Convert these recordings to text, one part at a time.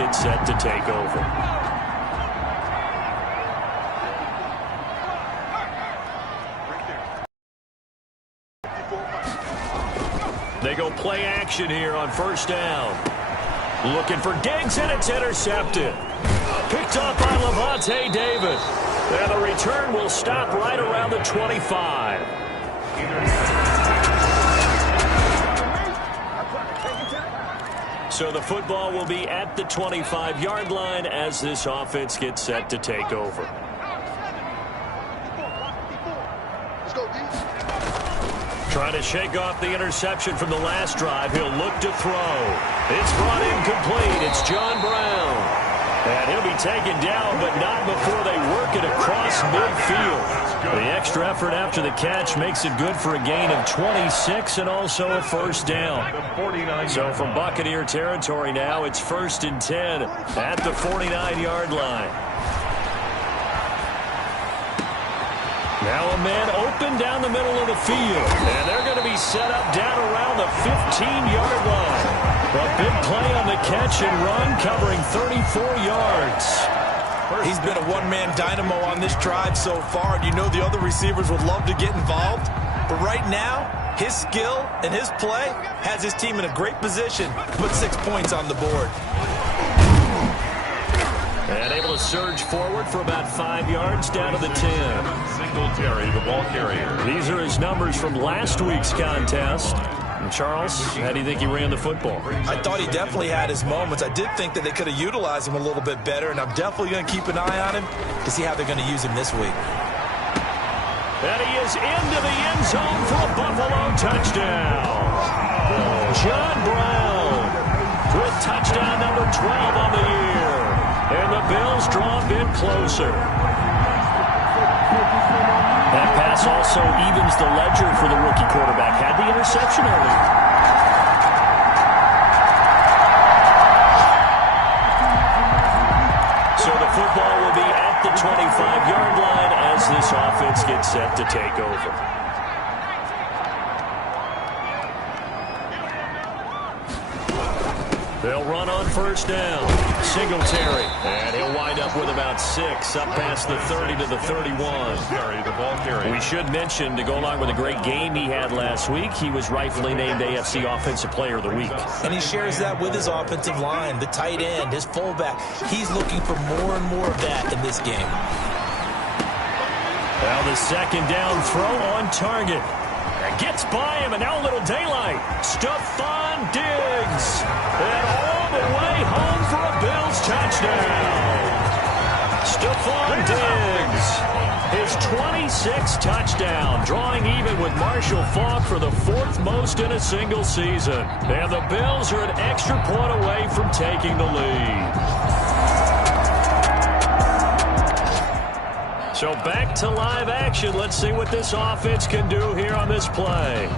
get set to take over. They go play action here on first down. Looking for Diggs, and it's intercepted. Picked up by Levante David. And the return will stop right around the 25. So the football will be at the 25-yard line as this offense gets set to take over. Trying to shake off the interception from the last drive. He'll look to throw. It's brought incomplete. It's John Brown. And he'll be taken down, but not before they work it across midfield. The extra effort after the catch makes it good for a gain of 26 and also a first down. So from Buccaneer territory now, it's 1st and 10 at the 49-yard line. Now a man open down the middle of the field. And they're going to be set up down around the 15-yard line. A big play on the catch and run, covering 34 yards. He's been a one-man dynamo on this drive so far, and you know the other receivers would love to get involved. But right now, his skill and his play has his team in a great position to put 6 points on the board. And able to surge forward for about 5 yards down to the 10. Singletary, the ball carrier. These are his numbers from last week's contest. And Charles, how do you think he ran the football? I thought he definitely had his moments. I did think that they could have utilized him a little bit better, and I'm definitely going to keep an eye on him to see how they're going to use him this week. And he is into the end zone for a Buffalo touchdown. John Brown with touchdown number 12 on the year. And the Bills draw a bit closer. That pass also evens the ledger for the rookie quarterback. Had the interception earlier. So the football will be at the 25-yard line as this offense gets set to take over. They'll run on first down. Singletary. And he'll wind up with about 6, up past the 30 to the 31. The ball carrier. We should mention, to go along with a great game he had last week, he was rightfully named AFC Offensive Player of the Week. And he shares that with his offensive line, the tight end, his fullback. He's looking for more and more of that in this game. Well, the second down throw on target. And gets by him, and now a little daylight. Stephon Diggs. And all the way home for a Bills touchdown. Stephon Diggs. His 26th touchdown, drawing even with Marshall Faulk for the 4th most in a single season. And the Bills are an extra point away from taking the lead. So back to live action. Let's see what this offense can do here on this play.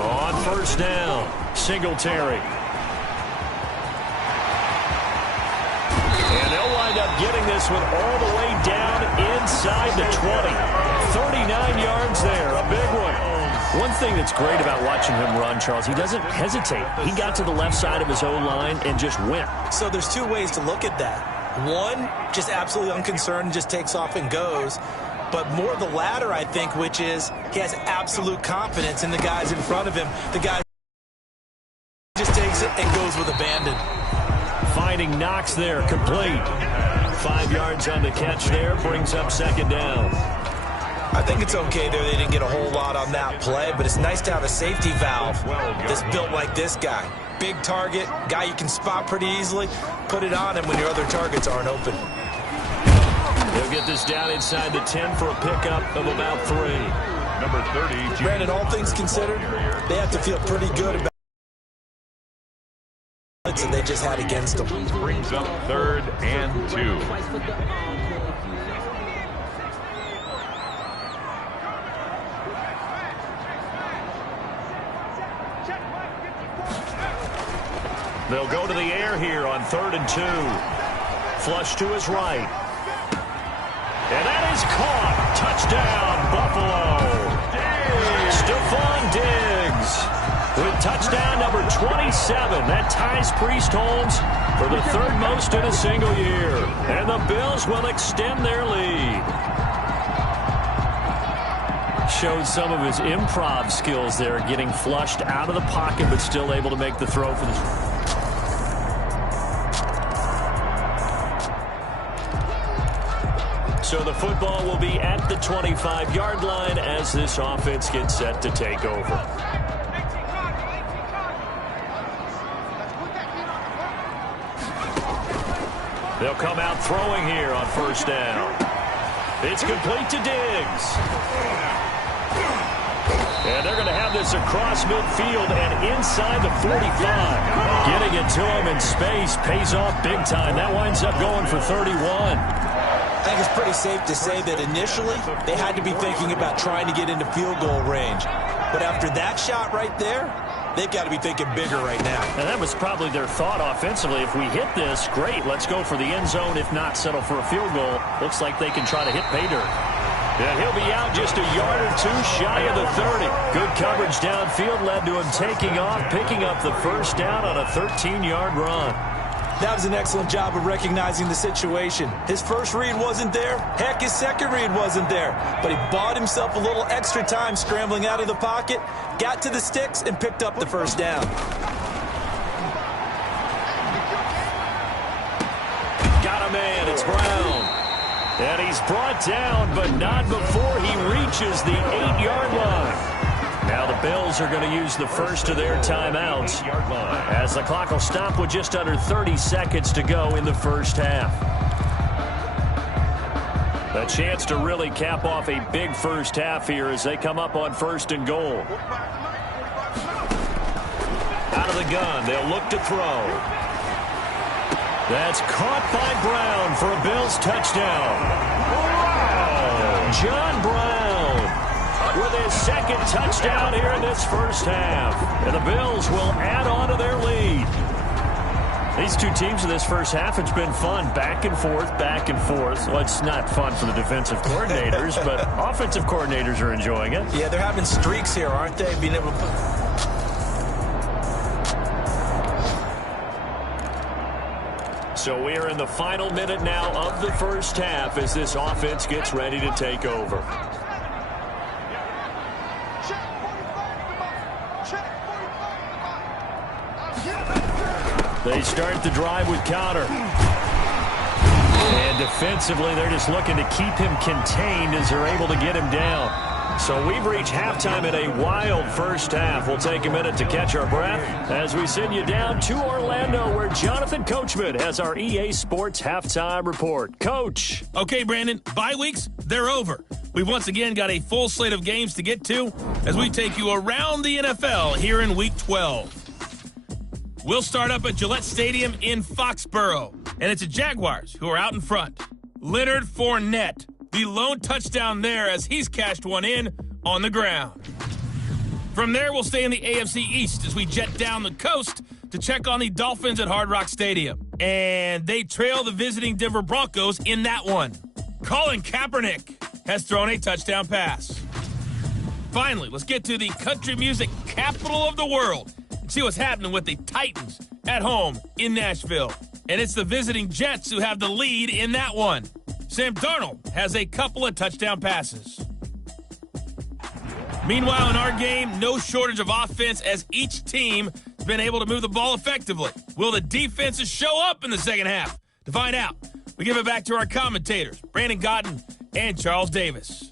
On first down, Singletary. And they'll wind up getting this one all the way down inside the 20. 39 yards there, a big one. One thing that's great about watching him run, Charles, he doesn't hesitate. He got to the left side of his own line and just went. So there's 2 ways to look at that. One, just absolutely unconcerned, just takes off and goes. But more the latter, I think, which is he has absolute confidence in the guys in front of him. The guy just takes it and goes with abandon. Finding Knox there, complete. 5 yards on the catch there, brings up second down. I think it's okay there. They didn't get a whole lot on that play, but it's nice to have a safety valve that's built like this guy. Big target, guy you can spot pretty easily. Put it on him when your other targets aren't open. He'll get this down inside the 10 for a pickup of about 3. Number 30. Brandon, all things considered, they have to feel pretty good about it that they just had against them. Brings up 3rd and 2. They'll go to the air here on 3rd and 2. Flush to his right. Touchdown, Buffalo. Stephon Diggs with touchdown number 27. That ties Priest Holmes for the third most in a single year. And the Bills will extend their lead. Showed some of his improv skills there, getting flushed out of the pocket but still able to make the throw for the... So the football will be at the 25-yard line as this offense gets set to take over. They'll come out throwing here on first down. It's complete to Diggs. And they're going to have this across midfield and inside the 45. Getting it to him in space pays off big time. That winds up going for 31. I think it's pretty safe to say that initially they had to be thinking about trying to get into field goal range. But after that shot right there, they've got to be thinking bigger right now. And that was probably their thought offensively. If we hit this, great, let's go for the end zone. If not, settle for a field goal. Looks like they can try to hit pay dirt. And he'll be out just a yard or two shy of the 30. Good coverage downfield led to him taking off, picking up the first down on a 13-yard run. That was an excellent job of recognizing the situation. His first read wasn't there. Heck, his second read wasn't there. But he bought himself a little extra time scrambling out of the pocket, got to the sticks, and picked up the first down. Got a man. It's Brown. And he's brought down, but not before he reaches the 8-yard line. Now the Bills are going to use the first of their timeouts as the clock will stop with just under 30 seconds to go in the first half. A chance to really cap off a big first half here as they come up on first and goal. Out of the gun, they'll look to throw. That's caught by Brown for a Bills touchdown. John Brown with his second touchdown here in this first half. And the Bills will add on to their lead. These two teams in this first half, it's been fun. Back and forth, back and forth. Well, it's not fun for the defensive coordinators, but offensive coordinators are enjoying it. Yeah, they're having streaks here, aren't they? Being able to... So we are in the final minute now of the first half as this offense gets ready to take over. They start the drive with Cotter. And defensively, they're just looking to keep him contained as they're able to get him down. So we've reached halftime in a wild first half. We'll take a minute to catch our breath as we send you down to Orlando, where Jonathan Coachman has our EA Sports Halftime Report. Coach. Okay, Brandon, bye weeks, they're over. We've once again got a full slate of games to get to as we take you around the NFL here in Week 12. We'll start up at Gillette Stadium in Foxborough, and it's the Jaguars who are out in front. Leonard Fournette, the lone touchdown there as he's cashed one in on the ground. From there, we'll stay in the AFC East as we jet down the coast to check on the Dolphins at Hard Rock Stadium. And they trail the visiting Denver Broncos in that one. Colin Kaepernick has thrown a touchdown pass. Finally, let's get to the country music capital of the world and see what's happening with the Titans at home in Nashville. And it's the visiting Jets who have the lead in that one. Sam Darnold has a couple of touchdown passes. Meanwhile, in our game, no shortage of offense as each team has been able to move the ball effectively. Will the defenses show up in the second half? To find out, we give it back to our commentators, Brandon Godden and Charles Davis.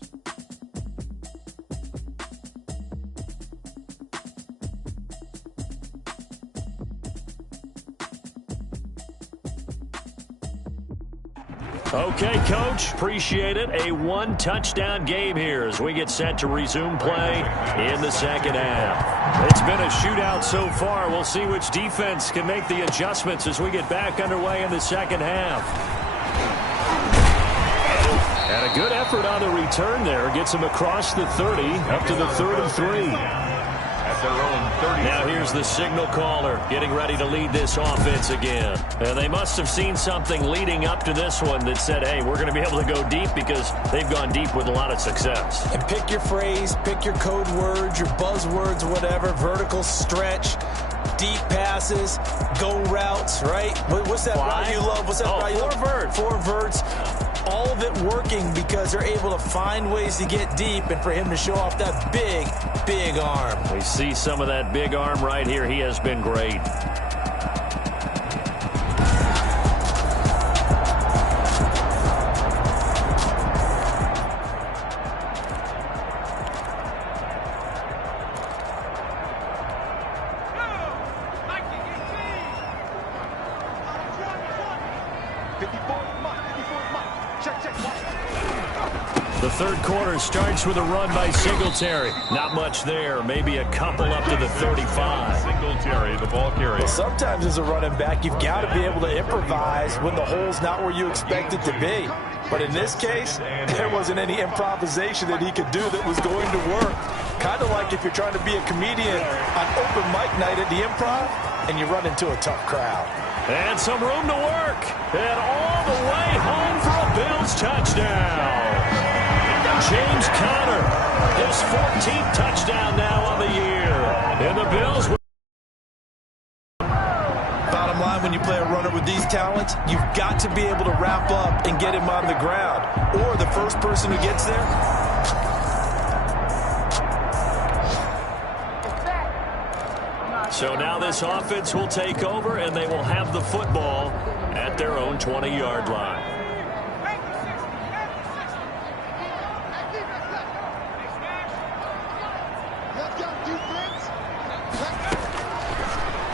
Okay, Coach, appreciate it. A one-touchdown game here as we get set to resume play in the second half. It's been a shootout so far. We'll see which defense can make the adjustments as we get back underway in the second half. And a good effort on the return there. Gets him across the 30, up to the 33. their own 30. Now here's the signal caller getting ready to lead this offense again. And they must have seen something leading up to this one that said, hey, we're going to be able to go deep because they've gone deep with a lot of success. And pick your phrase, pick your code words, your buzzwords, whatever, vertical stretch, deep passes, go routes, right? What's that route you love? What's that route you love? Four verts. All of it working because they're able to find ways to get deep and for him to show off that big, big arm. We see some of that big arm right here. He has been great. The third quarter starts with a run by Singletary. Not much there. Maybe a couple up to the 35. Singletary, the ball carrier. Well, sometimes as a running back, you've got to be able to improvise when the hole's not where you expect it to be. But in this case, there wasn't any improvisation that he could do that was going to work. Kind of like if you're trying to be a comedian on open mic night at the Improv and you run into a tough crowd. And some room to work. And all the way home for a Bills touchdown. James Conner, his 14th touchdown now on the year. And the Bills. Bottom line, when you play a runner with these talents, you've got to be able to wrap up and get him on the ground. Or the first person who gets there. So now this offense will take over, and they will have the football at their own 20-yard line.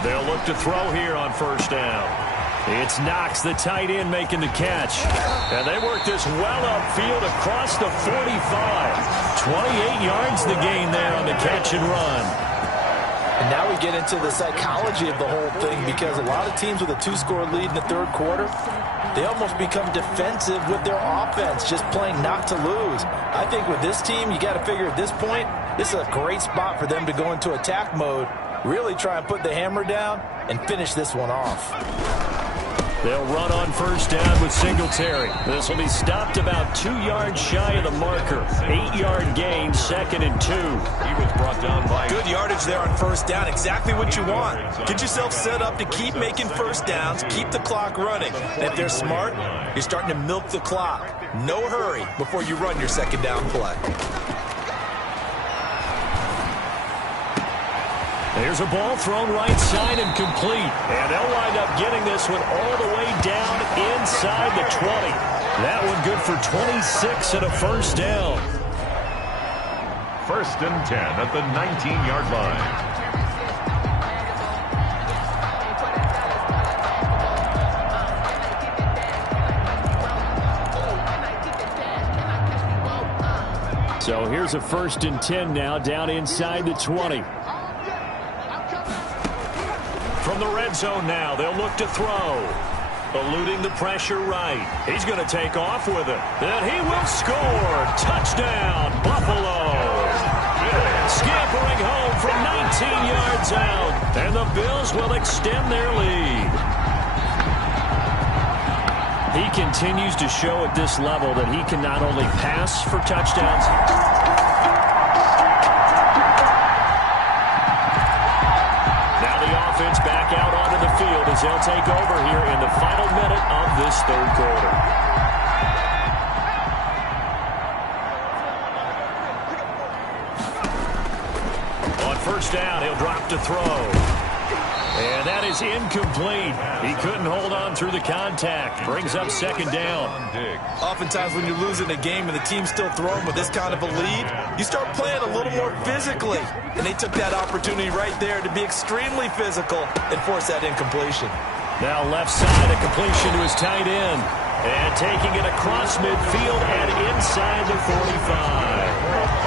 They'll look to throw here on first down. It's Knox, the tight end, making the catch. And they work this well upfield across the 45. 28 yards the gain there on the catch and run. And now we get into the psychology of the whole thing because a lot of teams with a two-score lead in the third quarter, they almost become defensive with their offense, just playing not to lose. I think with this team, you got to figure at this point, this is a great spot for them to go into attack mode, really try and put the hammer down and finish this one off. They'll run on first down with Singletary. This will be stopped about 2 yards shy of the marker. 8-yard gain, 2nd and 2. He was brought down by... Good yardage there on first down. Exactly what you want. Get yourself set up to keep making first downs, keep the clock running. And if they're smart, you're starting to milk the clock. No hurry before you run your second down play. There's a ball thrown right side and complete. And they'll wind up getting this one all the way down inside the 20. That one good for 26 and a first down. 1st and 10 at the 19-yard line. So here's a 1st and 10 now down inside the 20. From the red zone now, they'll look to throw. Eluding the pressure right. He's going to take off with it. And he will score. Touchdown, Buffalo. Scampering home from 19 yards out. And the Bills will extend their lead. He continues to show at this level that he can not only pass for touchdowns, back out onto the field as they'll take over here in the final minute of this third quarter. On first down, he'll drop to throw. And that is incomplete. He couldn't hold on through the contact. Brings up 2nd down. Oftentimes when you're losing a game and the team's still throwing with this kind of a lead, you start playing a little more physically. And they took that opportunity right there to be extremely physical and force that incompletion. Now left side, a completion to his tight end. And taking it across midfield and inside the 45.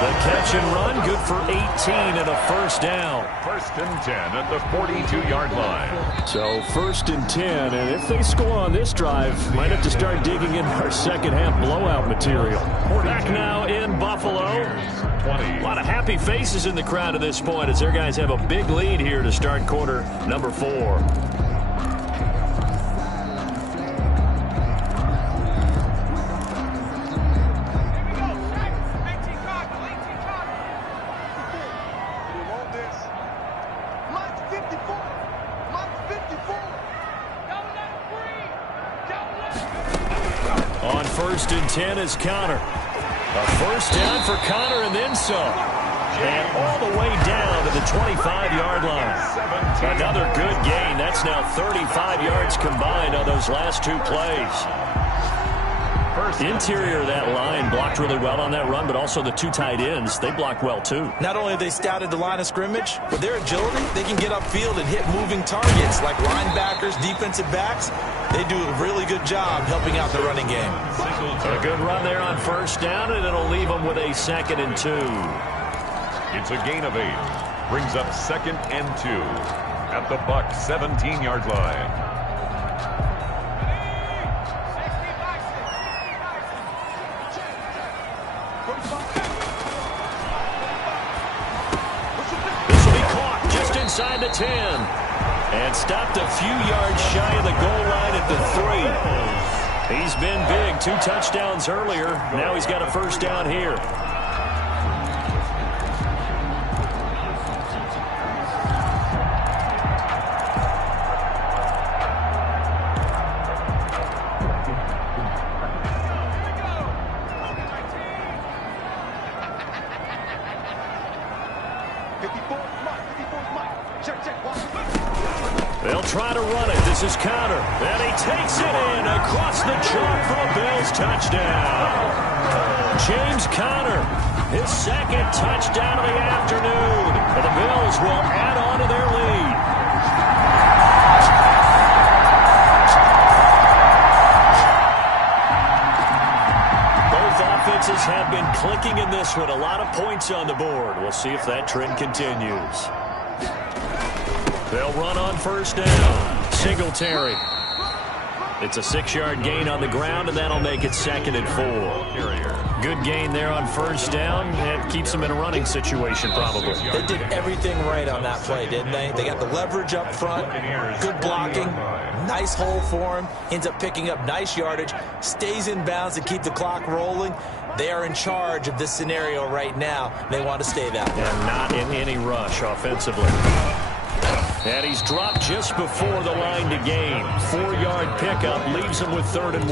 The catch and run, good for 18 and a first down. First and 10 at the 42-yard line. So first and 10, and if they score on this drive, might have to start digging in our second half blowout material. Back now in Buffalo. 20. A lot of happy faces in the crowd at this point as their guys have a big lead here to start quarter number 4. On first and 10 is Connor. A first down for Connor and then some. And all the way down to the 25-yard line. Another good gain. That's now 35 yards combined on those last 2 plays. Interior of that line blocked really well on that run, but also the 2 tight ends, they blocked well too. Not only have they scouted the line of scrimmage, with their agility, they can get upfield and hit moving targets like linebackers, defensive backs. They do a really good job helping out the running game. A good run there on first down, and it'll leave them with a 2nd and 2. It's a gain of 8. Brings up 2nd and 2 at the Bucs 17-yard line. This will be caught just inside the 10. And stopped a few yards shy of the goal line at the 3. He's been big. 2 touchdowns earlier. Now he's got a first down here. They'll try to run it. This is Connor. And he takes it in across the chalk for a Bills touchdown. James Conner, his 2nd touchdown of the afternoon. And the Bills will add on to their lead. Both offenses have been clicking in this one. A lot of points on the board. We'll see if that trend continues. They'll run on first down. Singletary. It's a 6-yard gain on the ground, and that'll make it 2nd and 4. Good gain there on first down. It keeps them in a running situation, probably. They did everything right on that play, didn't they? They got the leverage up front, good blocking, nice hole for him, ends up picking up nice yardage, stays in bounds to keep the clock rolling. They are in charge of this scenario right now. They want to stay that way. And not in any rush offensively. And he's dropped just before the line to gain. 4-yard pickup leaves him with 3rd and 1.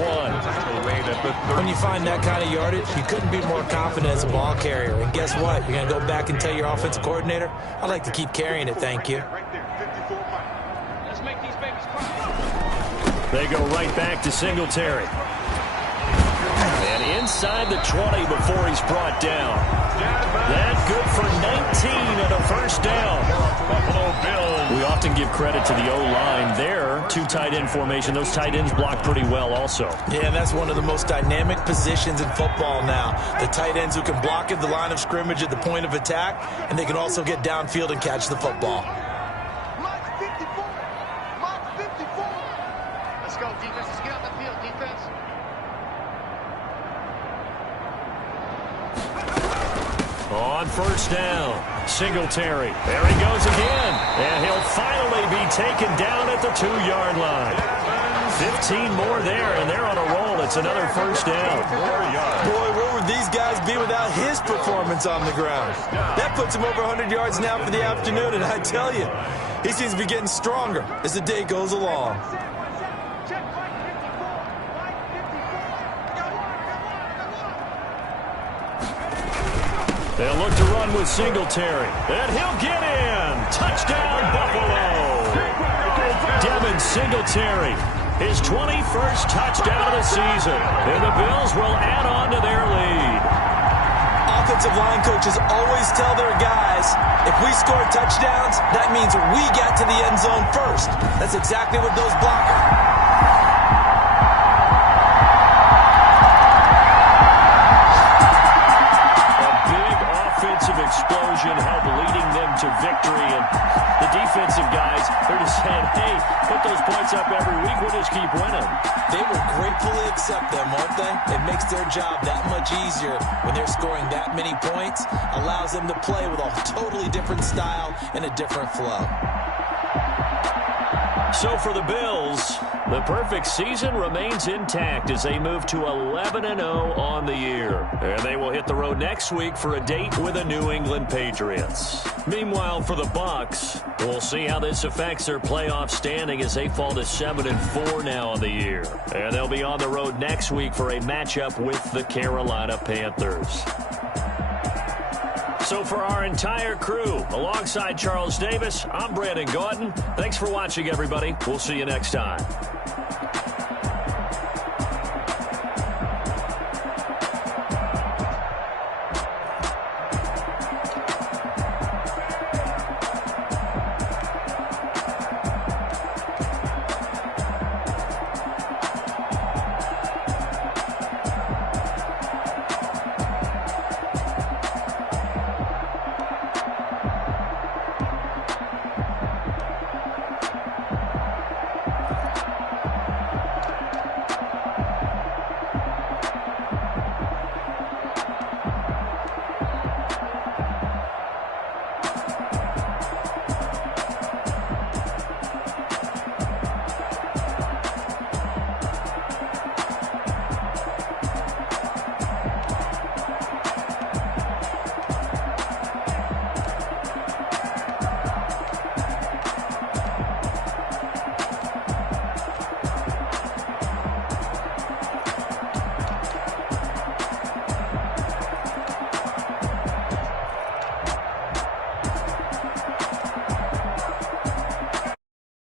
When you find that kind of yardage, you couldn't be more confident as a ball carrier. And guess what? You're going to go back and tell your offensive coordinator, I'd like to keep carrying it, thank you. They go right back to Singletary. And inside the 20 before he's brought down. That good for 19 and a first down. Buffalo Bills. We often give credit to the O-line there. 2 tight end formation. Those tight ends block pretty well also. Yeah, that's one of the most dynamic positions in football now. The tight ends who can block at the line of scrimmage at the point of attack, and they can also get downfield and catch the football. Let's go, defense. Let's get out the field, defense. On first down, Singletary. There he goes again. And he'll finally be taken down at the 2-yard line. 15 more there, and they're on a roll. It's another first down. Boy, where would these guys be without his performance on the ground? That puts him over 100 yards now for the afternoon, and I tell you, he seems to be getting stronger as the day goes along. They'll look to run with Singletary. And he'll get in. Touchdown, Buffalo. Devin Singletary, his 21st touchdown of the season. And the Bills will add on to their lead. Offensive line coaches always tell their guys, if we score touchdowns, that means we get to the end zone first. That's exactly what those blockers. history, and the defensive guys, they're just saying, hey, put those points up every week, we'll just keep winning. They will gratefully accept them, won't they? It makes their job that much easier when they're scoring that many points, allows them to play with a totally different style and a different flow. So for the Bills, the perfect season remains intact as they move to 11-0 on the year. And they will hit the road next week for a date with the New England Patriots. Meanwhile, for the Bucs, we'll see how this affects their playoff standing as they fall to 7-4 now on the year. And they'll be on the road next week for a matchup with the Carolina Panthers. So for our entire crew, alongside Charles Davis, I'm Brandon Gautin. Thanks for watching, everybody. We'll see you next time.